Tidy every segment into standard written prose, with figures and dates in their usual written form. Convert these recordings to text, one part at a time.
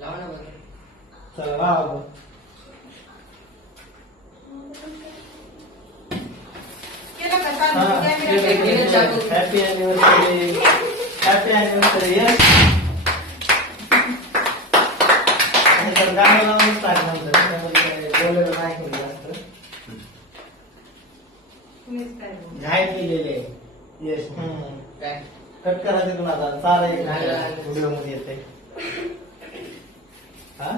लावा ना बरं. चला लावा. केलं का चालू? केलं चालू. Happy anniversary. Happy anniversary. गाणं लावूनच टाकलं त्यामुळे बोललेलं नाही कोणी जास्त. तुम्हीच काय बोलू? घाय केलेले यश. काय कट करा तिथून आता. चार एक व्हिडिओ मध्ये येते. हा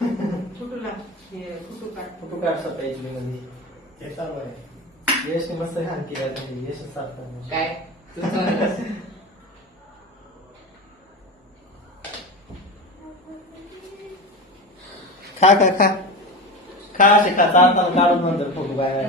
फुटूला हे फुटू काढ. फोटो काढ स्वतः इथली मध्ये. हे चालू आहे. यशने मस्त घाण केला. यश साधतात. काय तू चालू. खा खा खा खा असे खा. चालताना काढून नंतर फोटो बाहेर.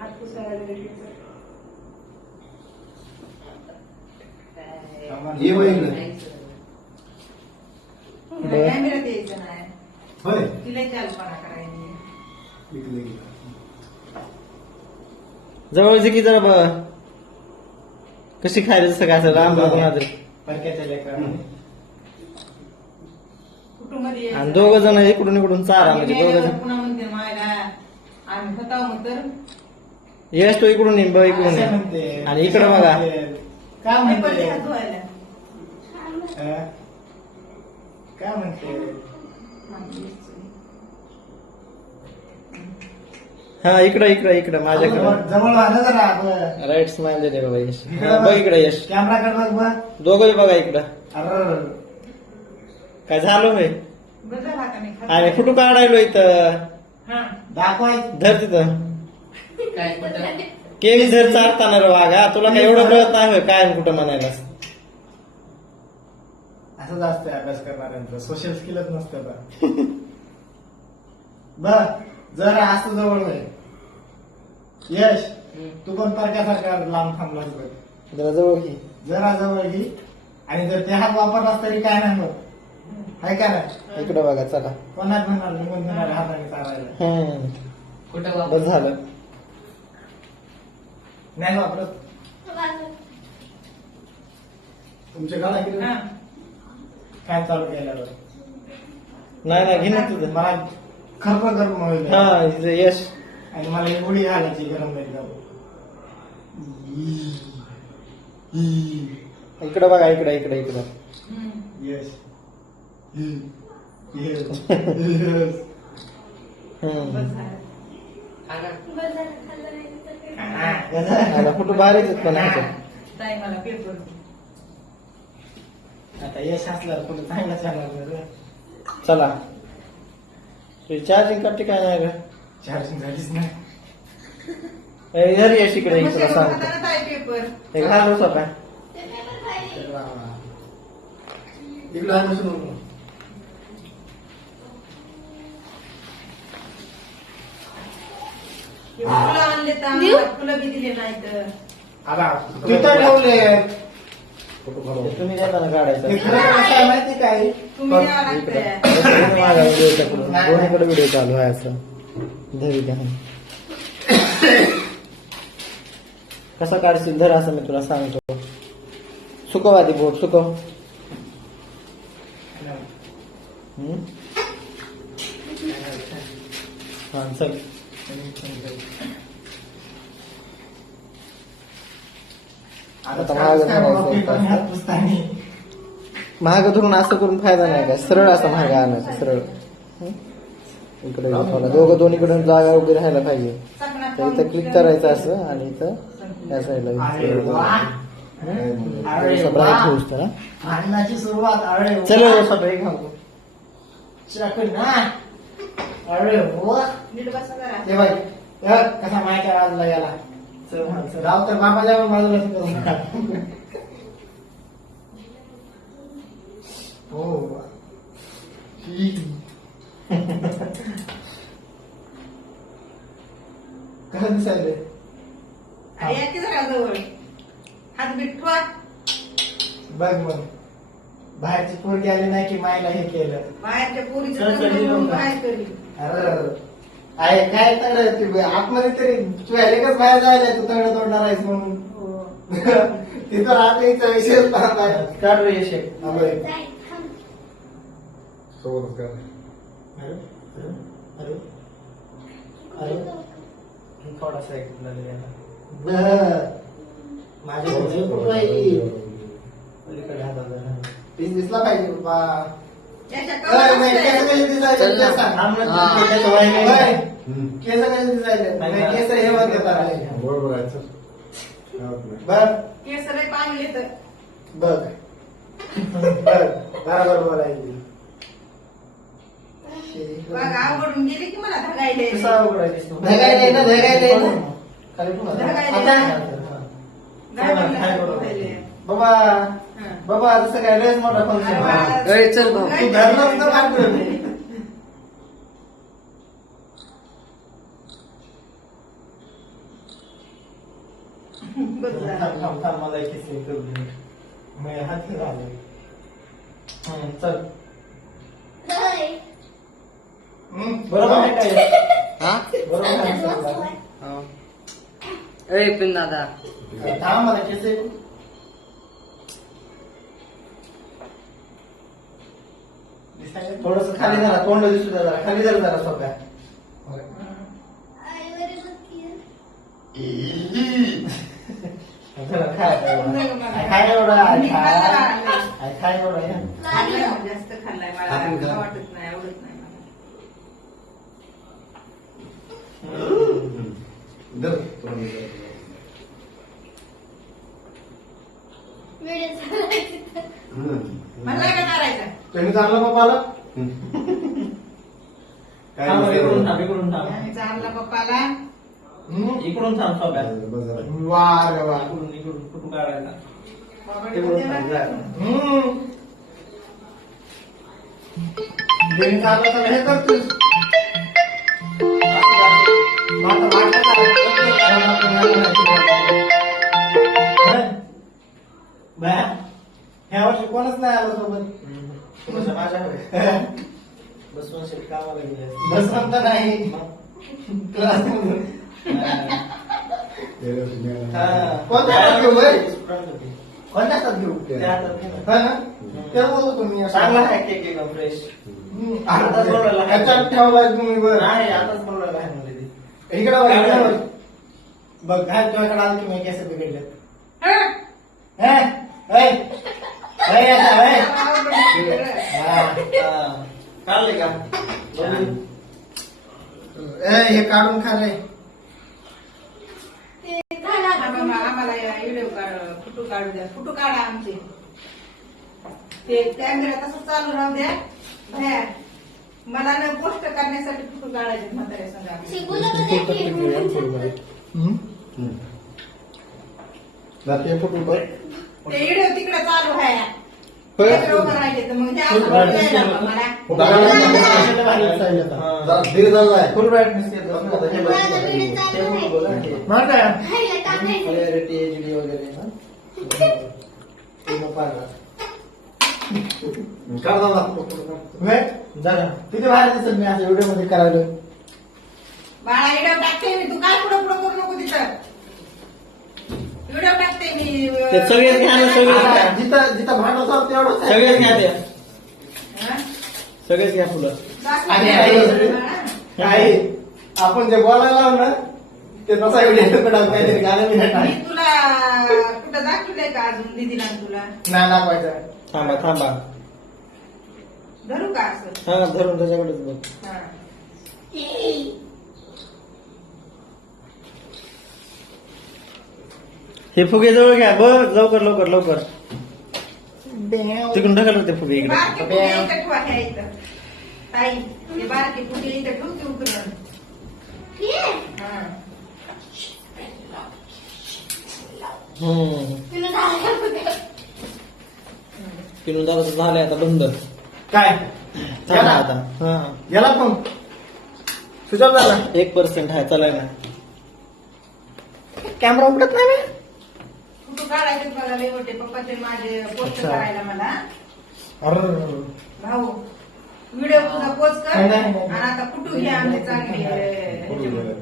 हात पुसायला गेले. ये बाई इकडे. कॅमेऱ्यात यायचं नाही. होय तिला चालपणा करायची. इकडे गेला. जवळची की जरा कशी खायला जसं काय असं लांब लागून आलं. परक्याच्या लेकरांनी. कुटुंबामध्ये यायचं. आणि दोघ जण इकडून इकडून चारा म्हणजे दोघ मेल्यावर जण. पुन्हा म्हणते मायला आम्ही होताव मग तर यश तो इकडून येईन बघ इकडून येईन. आणि इकडे बघा. काय मी पण म्हणते? हात धुवायला. काय म्हणते? हा इकडं इकडं इकडं माझ्याकडं. जवळ आलं जरा. राईट स्माइल दे बाबा यश. बघ इकडे यश. कॅमेरा कर बघ बघ. दोघं बघा इकडं. अरे काय झालं होय. बदल हा का नाही खात. आणि फोटो काढायलो इथं. हा दाखवाय. धर तिथं. काय कुठं केळी धर चालताना रे वाघा. तुला काय एवढं कळत नाही होय काय कुठं म्हणायला. असंच असतंय अभ्यास करणाऱ्यांचं. सोशल स्किलच नसतं बा. बर जरा असं जवळ होय. यश तू पण परक्यासारखा लांब थांबलास बघ. जरा जवळ घे. जरा जवळ घे. आणि जर ते हात वापरलास तरी काय नाही होत. आहे का नाही? इकडं बघा चला. कोणाच म्हणणार निघून घेणार हाताने चालायला. कुठं वापर बस झालं. नाही वापरत. तुमच्या गाला किती हा. काय चालू केल्यावर नाही नाही घे ना तुझं. मला खरं गरम होईल. हा इथं यश. आणि मला ही उडी घालायची गरम एकदम. इकडं बघा इकडं इकडं इकडं. हम्म. यश बस झालं. आता फोटो भारीच आहेत पण ह्याच्यात. ताई मला पेपर आता यश असल्यावर कुठं चांगला चालणार. चला चार्जिंग करते काय नाही रे. चार्जिंग झालीच नाही. घरी यश इकडे तुला सांगतो. ताई पेपर हे घालू स्वतः. इकडं आणून सोडून. फुलं आणले तर आम्हाला फुलं बी दिले नाही तर आता तिथं ठेवले. तुम्ही देताना काढायचं. ते खरं कसं आहे माहिती काय? तुम्ही द्यावं इकडं. लागतंय. माझा व्हिडिओ टाकून. दोन्हीकडे व्हिडिओ चालू आहे असं. धरी द्या. कसा काढशील धर असं मी तुला सांगतो. सुकव आधी बोट सुकव. हा चल. आता हात पुसतानी. महाग धरून असं करून फायदा नाही का. सरळ असं महाग आणायचं सरळ. इकडे दोघं दोन्हीकडून जागा उभी राहायला पाहिजे. तर इथं क्लिक करायचं असं आणि इथं या साईडला ठेवूस तर. भांडणाची सुरुवात. अरे चलो सगळे घालू. चाकू ना. अरे वा. नीट बसा जरा. ते बाई कसा माहिती आजला याला. राव तर बाबाच्या बाजूला कसं दिसायले आणि या की जरा जवळ हात बिठवा. बघ मग बाहेरची पोरगी आली नाही की मायला हे केलं. बाहेरच्या पोरीचं चल, चल, लग्न ये करून लवकर. काय करी. अरे आहे काय तड आतमध्ये तरी तू एकच बाहेर जायला तू तड तोडणार आहेस म्हणून हो. तिथं रात्रीचा विषय काढ रे शेक सोबतच कर. अरे अरे अरे थोडासा एक माझ्या पलीकडे हातात पीस दिसला पाहिजे बाबा. याच्या केस कवरात कसे दिसायले चल ना. ते सांग. हा. केस कसे दिसायले नाही, केस हे म्हणते तारा. बरोबर आहे सर. काय होत नाही. बर केस लय पाणी येतं. बघ बर बरोबर बोलायची बघ आवडून गेली की मला धगायले. धगायले ना धगायले ना खाली ठेवा. धगायले. आता बाबा हा. बाबा जसं काय लयच मोठा फंक्शन ए, चल भाऊ. तू धरलं तर मागं. बघ जरा. थांब थांब मला एक किस्से करू दे. मी हात फिरवले. चल बरोबर आहे काय हा बरोबर आहे सगळं. हो. ए पिन दादा थांब मला किस्से थोडस खाली जरा तोंड दिसू द्या जरा खाली जरा सोप्या खाय एवढं खाय एवढं जास्त खाल्लाय मला आपण खा. वाटत नाही आवडत नाही मला. धर. तोंड धर. मला काय करायचं. तुम्ही चांगलं पप्पाला काय थांब, नसतं. इकडून थांब इकडून थांब आम्ही चारला पप्पाला. इकडून थांब सोप्या बस झालं. वा रे वा इकडून इकडून कुठून काढायला बाबाकडे थांब, देणार. बेन चाललं तर हे करतोस ह्या वर्षी कोणच नाही आलं सोबत माझ्याकडे बसवंत कामाला गेले बसवंत नाही क्लासमधून गेल्या वर्षी मी आला. कोणत्या हातात घेऊ बाई? कोणत्या हातात घेऊ हा ना ते बोलतो तुम्ही चांगला आहे केक एकदम फ्रेश आताच बोलायला ह्याच्यात ठेवलाय तुम्ही बरं नाही आताच बोलायला आहे म्हणजे इकडे बघ इकडे बघ बघ काय तुझ्याकडे आलं तुम्ही कसे बिघडले काढले का हे काढून खा रे आम्हाला व्हिडिओ काढ फोटो काढू द्या. फोटो काढा आमचे. ते कॅमेरा तसं चालू राहू द्या. बाहेर मला ना पोस्ट करण्यासाठी फोटो काढायचे म्हाताऱ्या संघ. जाते फोटो बघ. ते व्हिडिओ तिकडे चालू आहे. होय. कॅमेरा उभं राहिले तर मग ते असं फोटो द्यायला नको मला. जरा धीर झालाय. फुल ब्राईटनेस येतो मग काय रियालिटी एचडी वगैरे ना पूर्ण पाहिलं. काढ दादा. वेट जरा किती बाहेर दिसत मी असं व्हिडिओ मध्ये करायला बाळा व्हिडिओ टाकते मी. तू काय पुढं पुढं करू नको तिथं. व्हिडिओ टाकते मी. ते सगळेच घ्या ना, सगळेच. जिथं जिथं भांड असाल तेवढं सगळेच घ्या ते. हा? सगळेच घ्या फुलं. दाखव. आणि आई- काय आपण जे बोलायला लावलं ना ते तसा व्हिडिओ काहीतरी गाणं मी तुला कुठं दाखवलंय का अजून दीदीला आणि तुला. नाही दाखवायचं थांबा थांबा. धरू का असं. हा धरून त्याच्याकडेच बघ. हा. हे फुगे जवळ घ्या बघ लवकर लवकर लवकर. तिकडून ढकल ते फुगे इकडे. बारके फुगे इथं ठेवा ह्या इथं. ताई ते बारके फुगे इथं ठेवून ते उकरून. हा. पिनून दादा झालंय आता बंद. काय थांबा आता. हा याला पण स्विच ऑफ झाला 1% आहे चालाय ना. कॅमेरा उघडत नाही बे? फोटो काढायचे बघा लय मोठे पप्पाचे माझे पोस्ट अच्छा. करायला मला अरे भाऊ व्हिडिओ तुझा पोस्ट कर नाही, नाही, नाही. आणि आता फोटो घ्या आमचे चांगले बरोबर.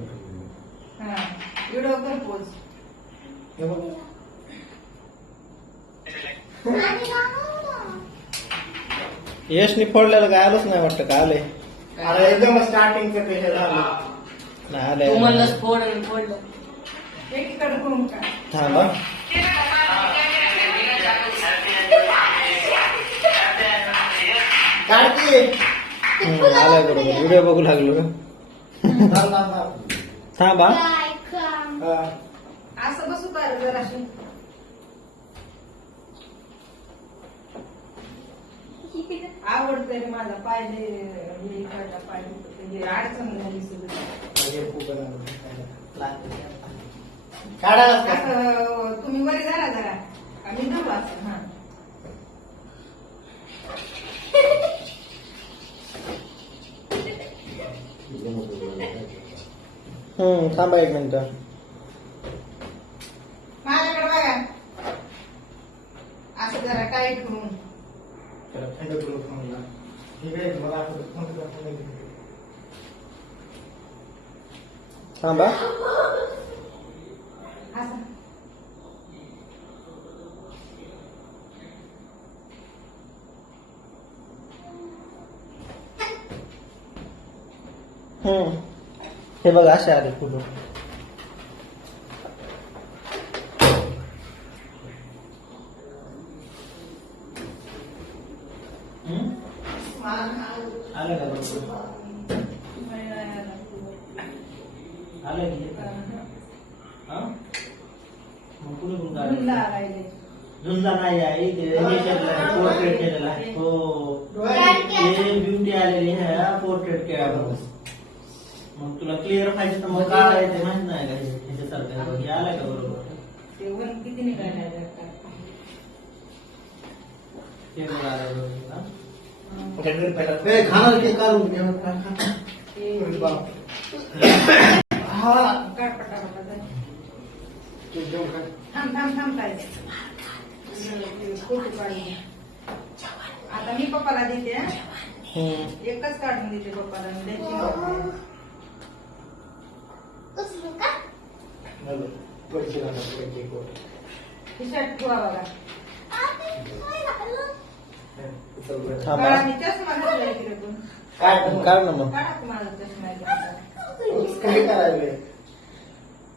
व्हिडिओ कर पोस्ट हे बघ. यशनी फोडलेलं काय आलंच नाही वाटतं का आले अरे एकदम स्टार्टिंगचं ते हे झालं. नाही आले तू म्हणलंस फोड आणि फोडलं. एकीकडे करून का थांबा काय की? आलाय बरोबर व्हिडिओ बघू लागलो थांब, थांब, थांब. थांबा हा. असं बसू का जराशी आवडतंय रे माझा पाहिजे हे इकडचा पाहिजे म्हणजे अडचण झाली सगळी हे खूप बरं. काढायलाच का? असं तुम्ही वर झाला जरा आम्ही धरू असं हा थांबा एक मिनिट माझ्याकडे बघा असं जरा टाईट करून त्याला थंड करून फोनला. इकडे मला असं फोन कर, फोन कर. थांबा असं हे बघा असे आले फोटो आलं का बरोबर? आलं की हा? मग कुठे कुठून काढलं? धुंदा राहिले झुंजा नाही आहे ते पोर्ट्रेट केलेला आहे हो ते ब्युटी आलेली आहे पोर्ट्रेट केला मग तुला क्लिअर पाहिजे तर मग काय ते माहित नाही का ह्याच्यासारखं हे आलंय का बरोबर ते वन किती निघायला ते बघ आलं बरोबर हा? घरी पहिला. ए, खाणार की काढून घे. हा. काढ पटापटा जाय. तू जेवण खा. थांब काय फोटो काढून आता मी पप्पाला देते हा. एकच काढून देते पप्पाला आणि द्यायची नाही. पैसे लागतात, पैसे कोण. खिशात ठेवा बघा चल बरं. थांबा काढा, मी चष्मा घातलाय इकडे पण. काय काढ ना मग काढा तुम्हाला चष्मा घातला. उगाच काय करायलंय?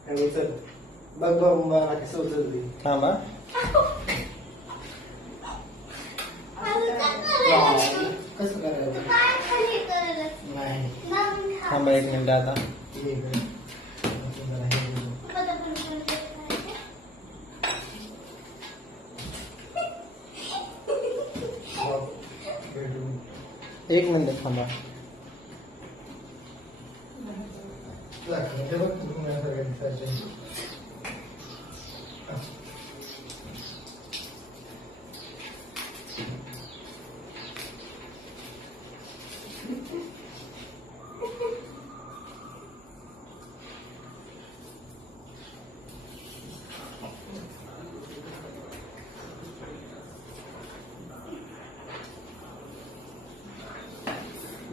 हे उचल. बघ बघ मला कसं उचलते. थांबा कसं करायचं? नाही. थांबा एक मिनिट आता हे इकडे. जरा हे बघ. एक मिनिट थांबा हे बघ, तुम्हाला दिसायचं.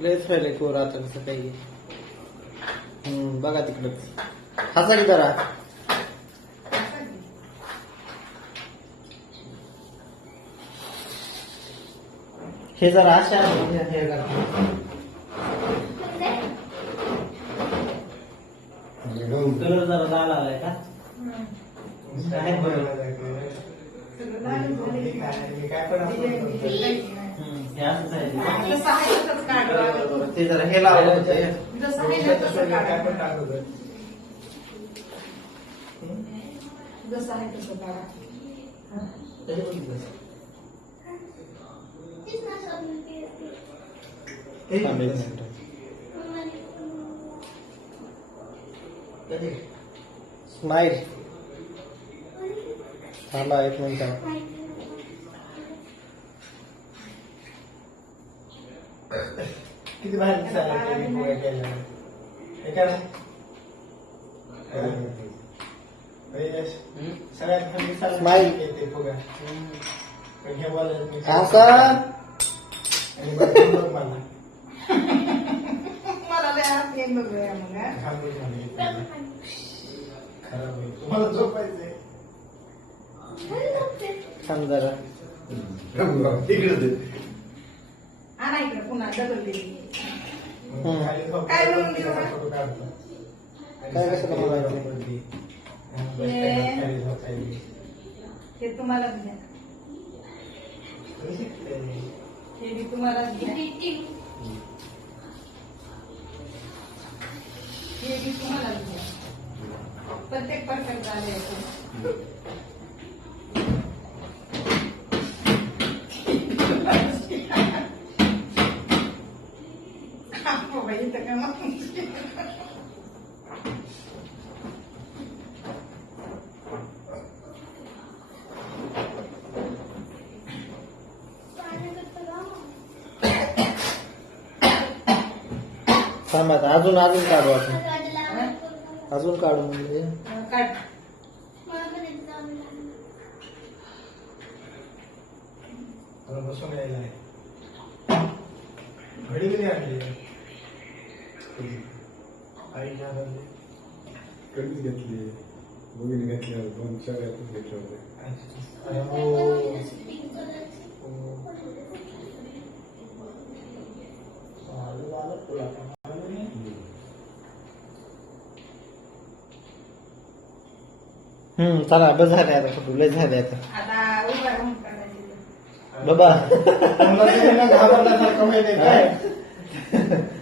लयच व्हायलंय कोर आता कसं काही बघा तिकडच हसा की जरा हे जरा अशा हे करा. कलर जरा लाल आलाय का आहे बरोबर. सगळं झालं, झालं. मी काय पण असं करतो. हे असंच आहे जसं आहे तसंच काढा. ते जरा हे लावलं जसं आहे ना तसं काय पण काढा. टाकतो. जसं आहे तसं काढा. थांब एक मिनिट स्माईल थांबा एक मिनिट किती बाहेर दिसायला लागले मी पोळ्या केल्या. हे काय? यश हम्म. सगळ्यात खाली सारखं Smile. येते फुगा हम्म. पण हे बोलायचं मी असा आणि बरं, बरं मला मला लय हात येईल बघूया मग हा. घाबरून झाले. खराब होईल तुम्हाला झोपायचंय थांब जरा तिकडे दे. आणा इकडे पुन्हा डबल दिली मग खाली झोप. काय म्हणून देऊ का? फोटो काढतो. आणि काय कशाला सारखी बोलायचं? वरती. बस काय खाली झोपायची. हे तुम्हालाच घ्या हे बी तुम्हालाच घ्या हे बी तुम्हालाच घ्या प्रत्येक परफेक्ट झाले इथं काय मग थांब आता अजून अजून काढू आपण अजून काढू म्हणजे काढ मला बसून यायला आहे. घडी कधी आणली आई घालवली. कधीच घेतली बघून घेतल्या 2-4 यातच घेतलं होतं. अरे हो. झालं तुला पण. आलं नाही? चला बस झाले आता फोटो लय झाले आता आता उभा राहून काढायचे बाबा तुम्हाला तरी ना घाबरल्यासारखं माहितीये काय?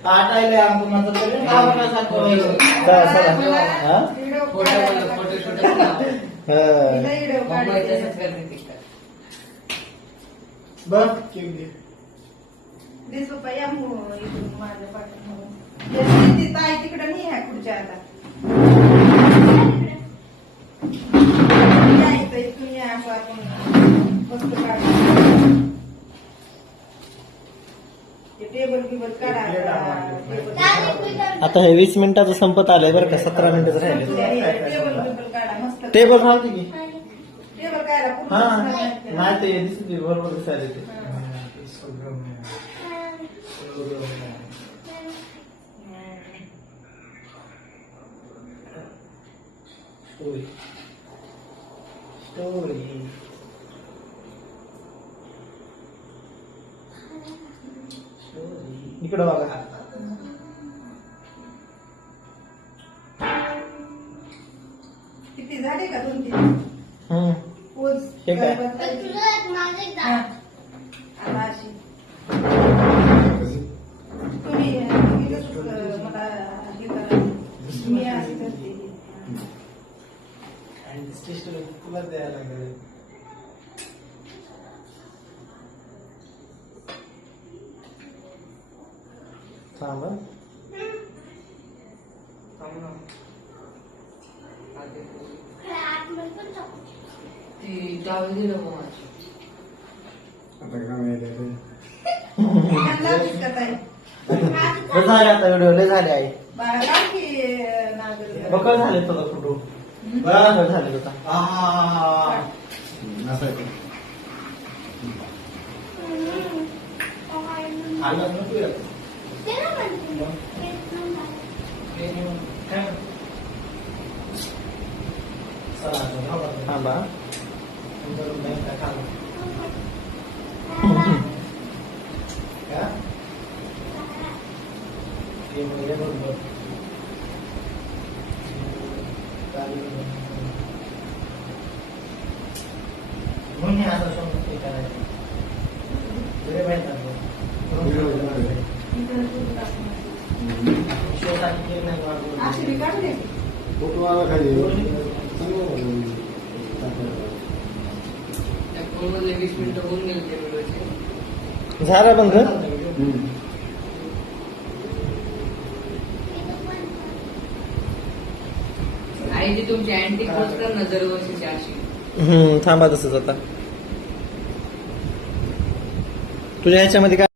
आटायले आंबुनाचं तरी घाबरल्यासारखं व्हायचं. चला चला हा फोटो शूट मुंबई तसंच करते तिकडं. बघ केक दे. दिस पप्पा या इकडून माझ्या पाठीमागून ती ताई तिकडे नाही आहे खुर्च्या आता या इथं इथून या असं आपण वस्तू काढू ते टेबल बिबल काढा टेबल आता हे 20 मिनिटाचं संपत आलंय बरं का 17 मिनिटच राहिले टेबल बिबल काढा मस्त टेबल राहते की टेबल काढा हा पूर्ण नाही ते दिसते बरोबर दिसायला ते स्टोरी स्टोरी इकडं बघा किती झाले का 2-3 हम्म पोज हे काय? हा. आता अशी कशी? तुम्ही मला हे करा मी अशी करते आणि स्टेशनला तुला द्यायला लागेल. थांब थांब ना. ती डावी दिलं मग माझी. आता काम यायला ते. त्यांना दिसत आहे लय झाले आता व्हिडिओ लय झाले आई बाळा काढ की नागर बकळ झाले तुला फोटो बकळ झाले तुला असं आहे ते. आलं ना तू यात. चला आता जाऊ आता. थांबा नंतर नाही काय खाल्लं. का? हे बघ, हे बघ, बघ. म्हणून हे असं समजून ते करायचं. लय माहित आहे. शोसाठी केक नाही मागवलं. अशी बी काढले फोटो आला खाली त्या फोनमध्ये 20 मिनिटं होऊन गेली त्या व्हिडिओची. झाला बंद आई ती तुमची अँटी पोस्ट कर ना दरवर्षीची अशी. थांबा तसंच आता तुझ्या ह्याच्यामध्ये काय